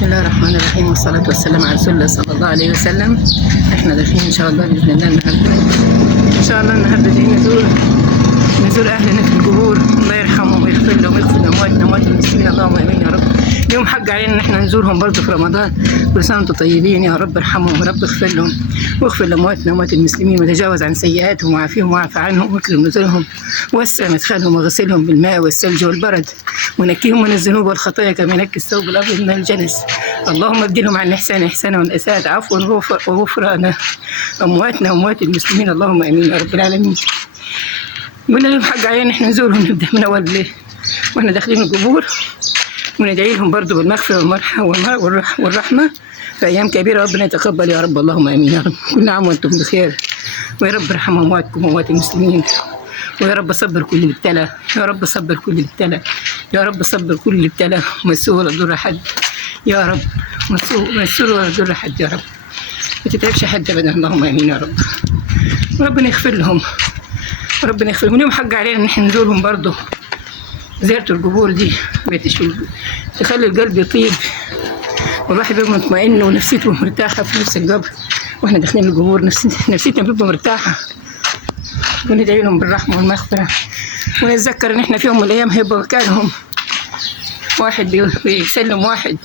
بسم الله الرحمن الرحيم، والصلاة والسلام على رسول الله صلى الله عليه وسلم. احنا داخلين ان شاء الله باذن الله النهارده، ان شاء الله النهارده جايين نزور اهلنا في القبور، الله يرحمهم ويغفر لهم ويغفر لامواتنا واموات المسلمين، اللهم امين يا رب. اليوم حق علينا ان احنا نزورهم برضه في رمضان، كل سنه وانتم طيبين، يا رب ارحمهم ورب اغفر لهم واغفر لامواتنا واموات المسلمين، وتجاوز عن سيئاتهم وعافيهم واعف عنهم واكرم نزلهم ووسع مدخلهم وغسلهم بالماء والثلج والبرد، ونكيهم من الذنوب والخطايا كما ينكي الثوب الابيض من الجنس. اللهم ابدلهم عن الاحسان احسانا والاساءة عفوا وغفرانا امواتنا واموات المسلمين، اللهم امين يا رب العالمين. قلنا لهم حق علينا ان احنا نزورهم، نبدا من اول ليه واحنا داخلين القبور، وندعي لهم برضه بالمغفره والرحمه في ايام كبيره، ربنا يتقبل يا رب، اللهم امين يا رب. كل عام وانتم بخير، ويا رب ارحم امواتكم واموات المسلمين، ويا رب صبر كل اللي ابتلى، يا رب صبر كل اللي ابتلى، يا رب صبر كل اللي ابتلى، وما تسوء ولا تضر حد يا رب، ما تسوء ولا تضر حد يا رب، ما تتعبش حد ابدا، اللهم امين يا رب. وربنا يغفر لهم، ربنا يغفر لهم. اليوم حق علينا ان احنا نزورهم برضه. زيارة القبور دي تخلي القلب يطيب، والواحد بيبقى مطمئن ونفسيته مرتاحة في نفس القبر، واحنا داخلين القبور نفسيتنا بتبقى مرتاحة، وندعي لهم بالرحمة والمغفرة، ونتذكر ان احنا في يوم من الايام هيبقى مكانهم، واحد بيسلم واحد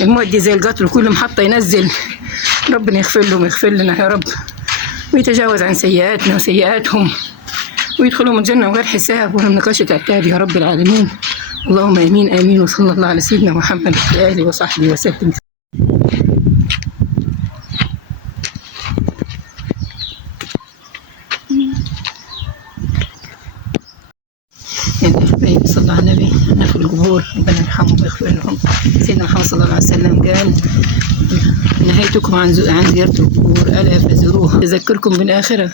الموت دي زي القطر، كل محطة ينزل. ربنا يغفر لهم ويغفر لنا يا رب، ويتجاوز عن سيئاتنا وسيئاتهم، ويدخلوا من الجنة من غير حساب ولا نقاشة عتاب يا رب العالمين، اللهم امين امين. وصلى الله على سيدنا محمد وعلى اله وصحبه وسلم. صلى الله على النبي، احنا في القبور، ربنا يرحمهم ويغفر لهم. سيدنا محمد صلى الله عليه وسلم قال: نهيتكم عن زيارة القبور ألا فزوروها تذكركم بالآخرة.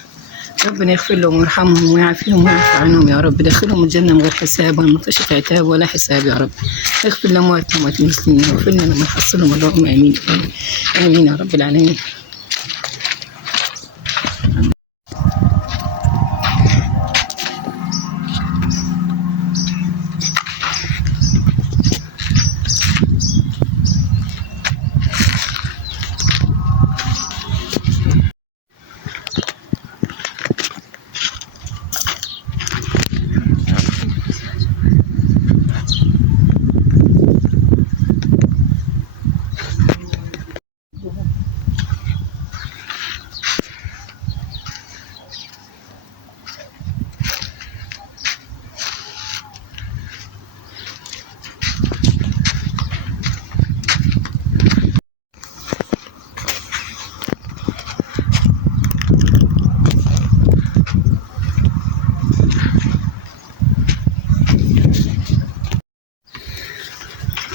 ربنا يغفر لهم ويرحمهم ويعافيهم ويعفو عنهم يا رب، دخلهم الجنة من غير حساب ولا نقاشة عتاب ولا حساب يا رب. اغفر لأمواتنا وأموات المسلمين، واغفر لنا لما نحصلهم، اللهم آمين آمين يا رب العالمين.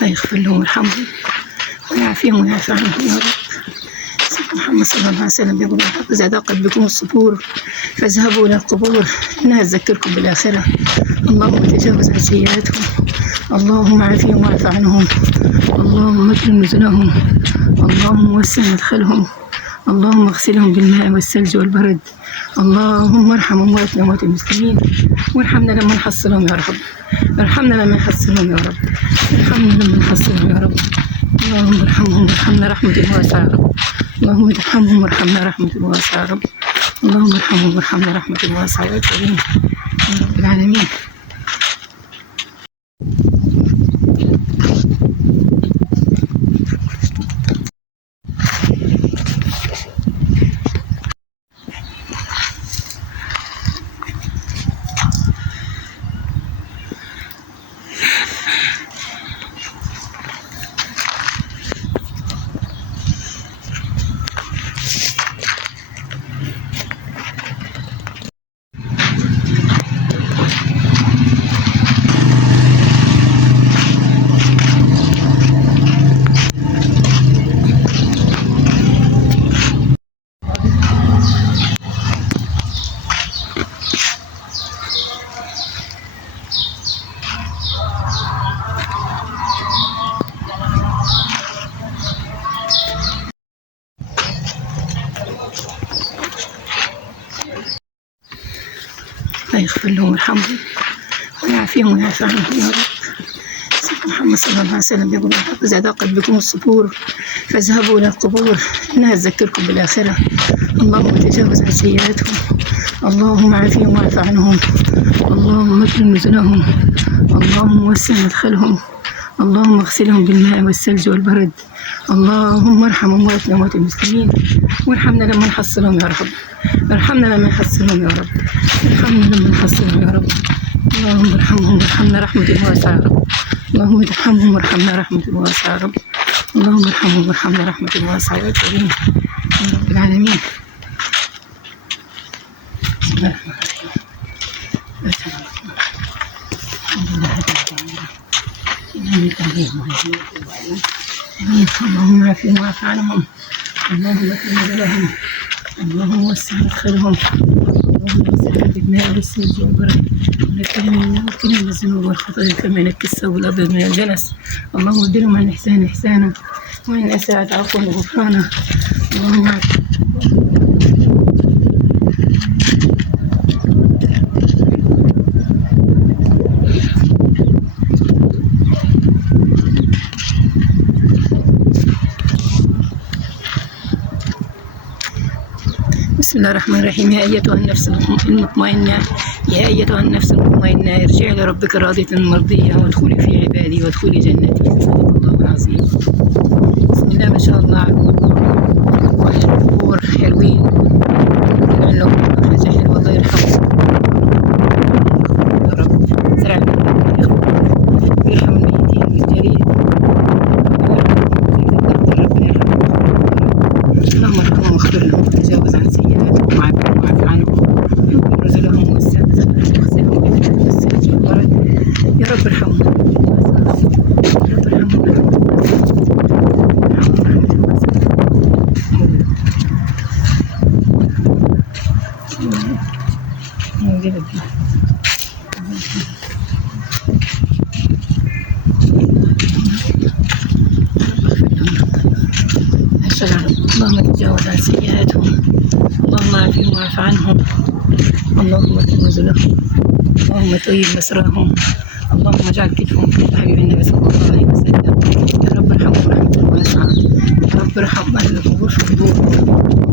يغفر لهم ويرحمهم ويعافيهم ويعفو عنهم يا رب. سيدنا محمد صلى الله عليه وسلم يقول: إذا ضاقت بكم الصدور فاذهبوا إلى القبور إنها تذكركم بالآخرة. اللهم تجاوز عن سيئاتهم، اللهم عافيهم واعف عنهم، اللهم اكرم نزلهم، اللهم وسع مدخلهم، اللهم اغسلهم بالماء والثلج والبرد، اللهم ارحم امواتنا واموات المسلمين، وارحمنا لما نحصلهم يا رب، ارحمنا لما نحصلهم يا رب، ارحمنا لما نحصلهم يا رب. اللهم ارحمهم وارحمنا رحمة واسعة يا رب، اللهم ارحمهم وارحمنا رحمة واسعة يا رب، اللهم ارحمهم وارحمنا رحمة واسعة يا رب العالمين. الله يغفر لهم ويرحمهم ويعافيهم ويعفو عنهم يا رب. محمد صلى الله عليه وسلم يقول إذا ضاقت بكم الصدور فاذهبوا إلى القبور إنها تذكركم بالآخرة. اللهم تجاوز عن سيئاتهم، اللهم عافهم واعف عنهم، اللهم اكرم نزلهم، اللهم وسع مدخلهم، اللهم اغسلهم بالماء والثلج والبرد، اللهم ارحم أمواتنا وأموات المسلمين، وارحمنا لما نحصلهم يا رب، ارحمنا لما نحصلهم يا رب، ارحمنا لما نحصلهم يا رب. اللهم ارحمهم وارحمنا رحمة واسعة يا رب، اللهم ارحمهم وارحمنا رحمة واسعة يا رب، اللهم ارحمهم وارحمنا رحمة واسعة يا كريم يا رب العالمين. بسم الله الرحمن الرحيم. اللهم عافهم واعف عنهم، اللهم اكرم نزلهم، اللهم وسع مدخلهم، اللهم اغسلهم بالماء والثلج والبرد، ونكفهم من الذنوب والخطايا كما ينكى الثوب الابيض من الجنس. اللهم ابدلهم عن الاحسان احسانا وعن الاساءة عفوا وغفرانا. اللهم بسم الله الرحمن الرحيم. يا أيتها النفس المطمئنة، يا أيتها النفس المطمئنة ارجعي لربك راضية مرضية وادخلي في عبادي وادخلي جنتي. صدق الله العظيم. بسم الله ما شاء الله. القبور حلوين، لهم حاجة حلوة الله يرحمهم يا رب. زرع يرحم الميتين والجريد، اللهم ارحمهم واغفر لهم وتجاوز عن سيئاتهم وعافهم واعف عنهم واكرم نزلهم ووسع مدخلهم واغسلهم بالماء والثلج والبرد. يا رب ارحمهم يا رب ارحمهم اللهم تجاوز عن سيئاتهم، اللهم عافهم واعف عنهم، اللهم اكرم نزلهم، اللهم طيب مسراهم، اللهم اجعل كتفهم كتف حبيب النبي صلى الله عليه وسلم. يا رب ارحمهم رحمة واسعة، يا رب ارحم أهل القبور في قبورهم،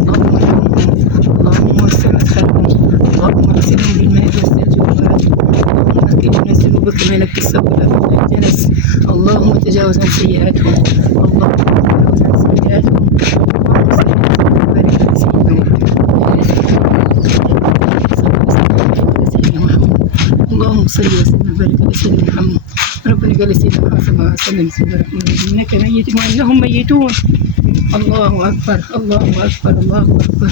اللهم ارحمهم، اللهم وسع مدخلهم، اللهم اغسلهم بالماء والثلج والبرد، اللهم نقهم من الذنوب كما ينقى الثوب الأبيض من الدنس، اللهم تجاوز عن سيئاتهم، اللهم تجاوز عن سيئاتهم. اللهم صل وسلم وبارك على سيدنا محمد. ربنا قال سيدنا محمد صلى الله عليه وسلم بسم الله الرحمن الرحيم انك ميت وانهم ميتون. الله اكبر الله اكبر الله اكبر.